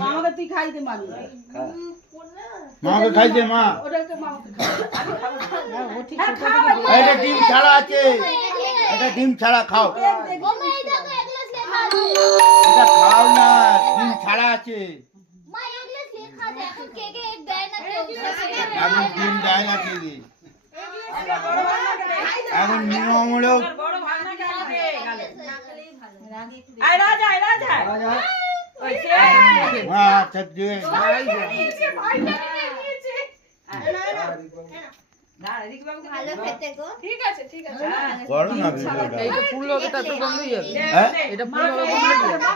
মামাকে তুই খাই দে মামি মামাকে খাই দে মা। ওটাকে মামাকে খাই এটা ডিম ছাড়া আছে, এটা ডিম ছাড়া খাও। এটা খাও না, ডিম ছাড়া আছে। এখন ডিম দেয় না দিদি, এখন নিয়ম হলো আচ্ছা দিয়ে করো না ভিডিওটা। এইটা ফুল হবে তারপর বন্ধ হয়ে যাবে। হ্যাঁ এটা ফুল হবে বন্ধ হয়ে যাবে।